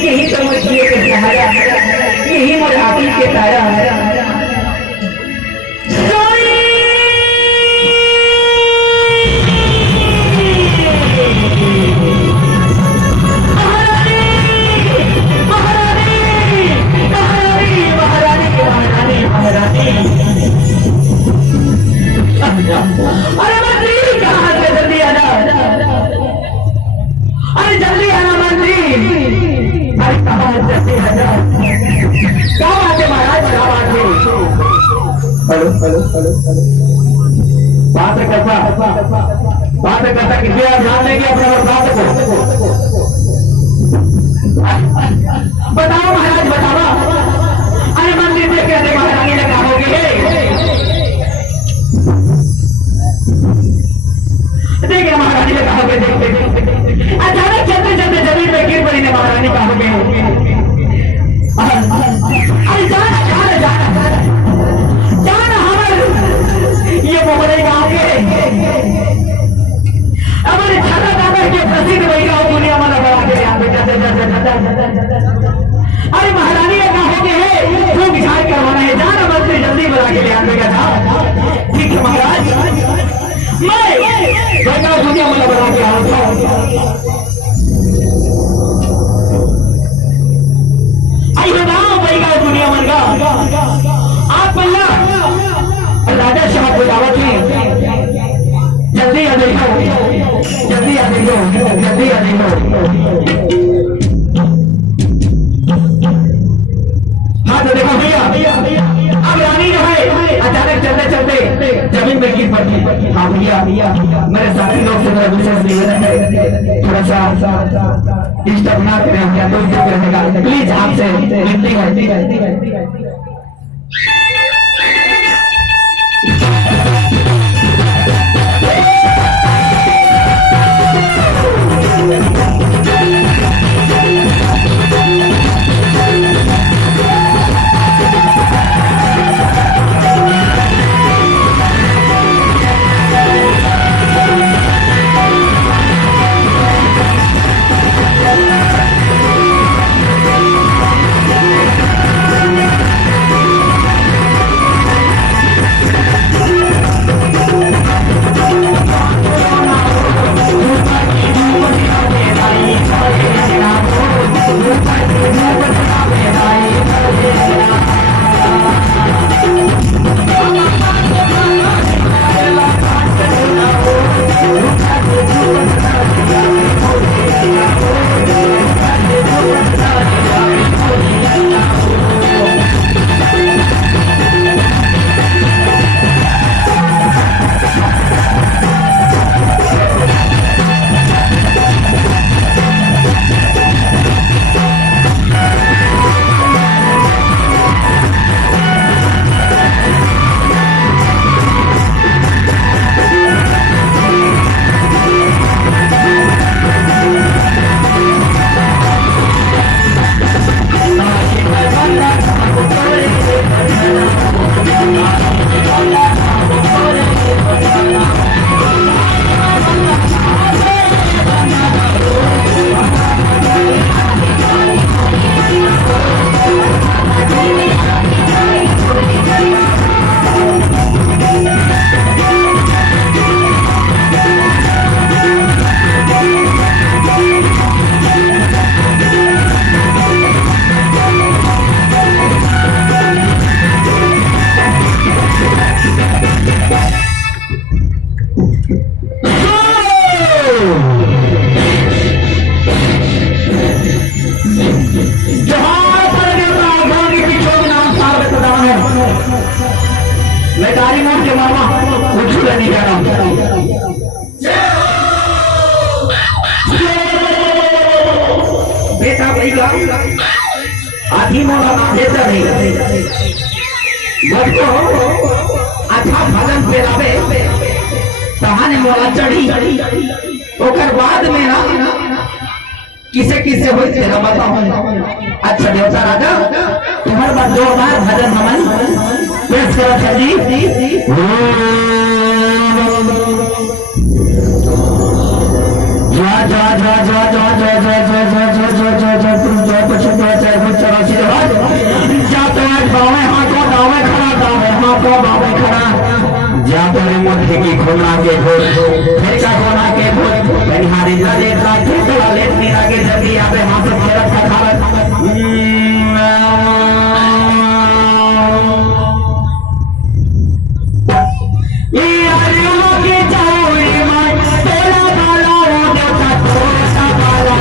यही समझिए के सहारा, यही मुरादी के तारा। अरे मंत्री कहाँ से जल्दी आना, अरे जल्दी आना मंत्री। अरे कहाँ जल्दी आना, क्या बात है महाराज, क्या बात है। हेलो हेलो हेलो हेलो, बात करता किसी आप ध्यान देंगे अपने बात को। बताओ महाराज बताओ, अरे मंदिर से कैसे महारानी ने कहा होगी। देखिए महारानी ने कहा अचानक चलते चलते जमीन में गिर पड़ी ने महारानी कहा अरे जाना जाना जाना जाना हमारे ये मोहरे गाँव के हमारे छाता दादा के प्रसिद्ध वही गाँव दुनिया में लगा के यहाँ पे अरे महारानी ने कहा कि है खूब झाड़ करवाना है, जाना मंत्री जल्दी बुला के ले आने का था। ठीक है महाराज, मैं दुनिया में बना के आता हूँ। आइए ना बैगा दुनिया मन का आप पहला राजा साहब को दावत है, जल्दी आ देखो, जल्दी आ देखो, जल्दी आ देखो। हाँ तो देखो भैया, अब रानी जो है अचानक चलते चलते जमीन में गिर पड़ी। हाँ भैया मेरे साथी लोग से मेरा विशेष निवेदन है, थोड़ा सा डिस्टर्ब ना करें, क्या दूर दूर रहेगा प्लीज, आपसे विनती है। मैं तारी मोड़ के मामा कुछ नहीं जाना। बेटा भैया आधी मोड़ा देता नहीं बच्चों अच्छा भजन पे लावे तहाने मोला चढ़ी ओकर बाद में ना किसे किसे हो तेरा बताओ। अच्छा देवता राजा तुम्हारे बाद 2 बार भजन हमन पेश करो जी। जा जा जा जा जा जा जा जा जा जा जा जा जा तुम जो कुछ चाहे कुछ चला सी जा तो आज बावे हाथों दावे खड़ा दावे हाथों बावे खड़ा जा तो मुट्ठी की खोना के भोज फिर का खोना के भोज कन्हारी लले लाखे चला ले मेरा के जल्दी आवे हाथ से फेरत का खावत ये आरियों के जाओ ये मां तेरा बाला देवता थोड़ा बाला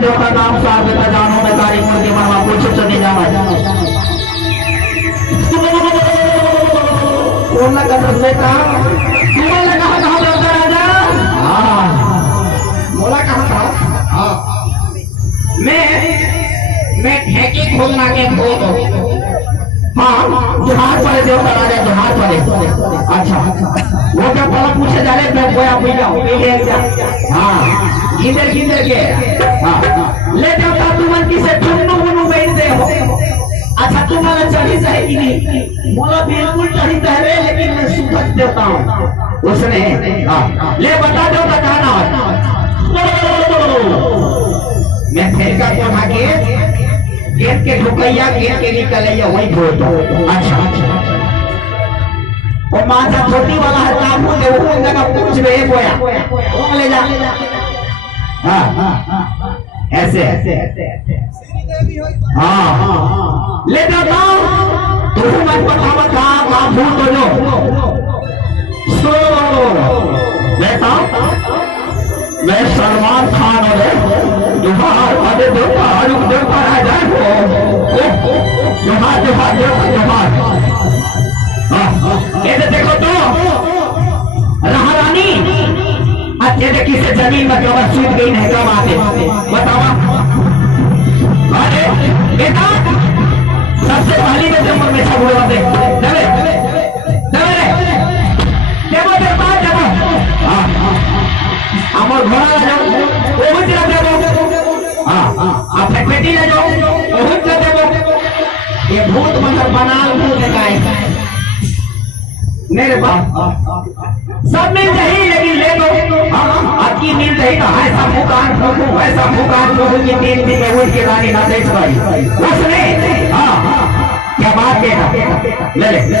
देवता नाम साहब जानो मैं तारीख के मामा पूछो तो नहीं जाना कौन लगा बेटा तुम्हें लगा कहाँ देवता राजा। हाँ बोला कहाँ था। हाँ मैं ठेकी खोलना के खोल। हाँ जोहार पड़े देवता राजा जोहार पड़े। अच्छा वो क्या पड़ा पूछे जा रहे मैं बोया पी जाओ हाँ किधर किधर के हाँ ले देवता तुमन किसे ठुन्नू मुन्नू बैठ दे हो। अच्छा तुम्हारा चढ़ी सही कि नहीं बोला बिल्कुल चढ़ी रहे लेकिन मैं सूरज देता हूँ उसने हाँ ले बता देवता कहा ना मैं फिर का उठा के गेट के ढुकैया गेट के निकलैया वही भोट। अच्छा और माथा छोटी वाला है काबू दे वो जगह पूछ में बोया वो ले जा। हाँ ऐसे ऐसे हाँ ले जाता तू मत बतावत कहाँ भूत हो जो सो बेटा मैं सलमान खान हो जोहार वाले देवता आरुक देवता रह जाए जोहार जोहार जोहार ये देखो तो रानी अच्छे से किसे जमीन में कवर सूट गई नहीं कब आते बतावा। अरे बेटा सबसे पहली में जब में सब हुआ दे चले चले देवो देवता देवो अमर घोड़ा ले जाओ वो भी चला देवो। हाँ आप बेटी ले जाओ वो भी चला देवो। ये भूत मतलब बनाल भूत है मेरे बाप सब मिल रही लेकिन ले लो आपकी मिल रही तो ऐसा मुकान ठोकू ऐसा मुकान ठोकू कि 3 दिन में उठ के रानी ना देख पाई उसने। हाँ क्या बात है ले ले